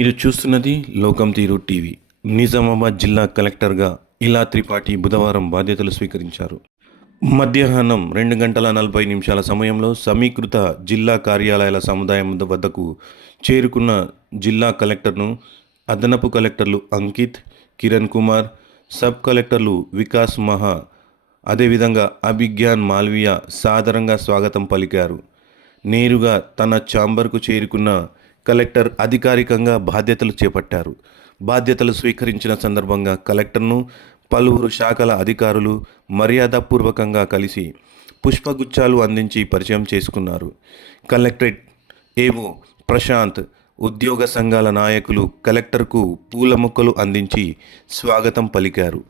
మీరు చూస్తున్నది లోకం తీరు టీవీ. నిజామాబాద్ జిల్లా కలెక్టర్గా ఇలా త్రిపాఠి బుధవారం బాధ్యతలు స్వీకరించారు. మధ్యాహ్నం రెండు గంటల నలభై నిమిషాల సమయంలో సమీకృత జిల్లా కార్యాలయాల సముదాయం వద్దకు చేరుకున్న జిల్లా కలెక్టర్ను అదనపు కలెక్టర్లు అంకిత్ కిరణ్ కుమార్ సబ్ కలెక్టర్లు వికాస్ మహా అదేవిధంగా అభిజ్ఞాన్ మాల్వియా సాదరంగా స్వాగతం పలికారు. నేరుగా తన ఛాంబర్కు చేరుకున్న కలెక్టర్ అధికారికంగా బాధ్యతలు చేపట్టారు. బాధ్యతలు స్వీకరించిన సందర్భంగా కలెక్టర్ను పలువురు శాఖల అధికారులు మర్యాదపూర్వకంగా కలిసి పుష్పగుచ్చాలు అందించి పరిచయం చేసుకున్నారు. కలెక్టరేట్ ఏవో ప్రశాంత్ ఉద్యోగ సంఘాల నాయకులు కలెక్టర్కు పూల మొక్కలు అందించి స్వాగతం పలికారు.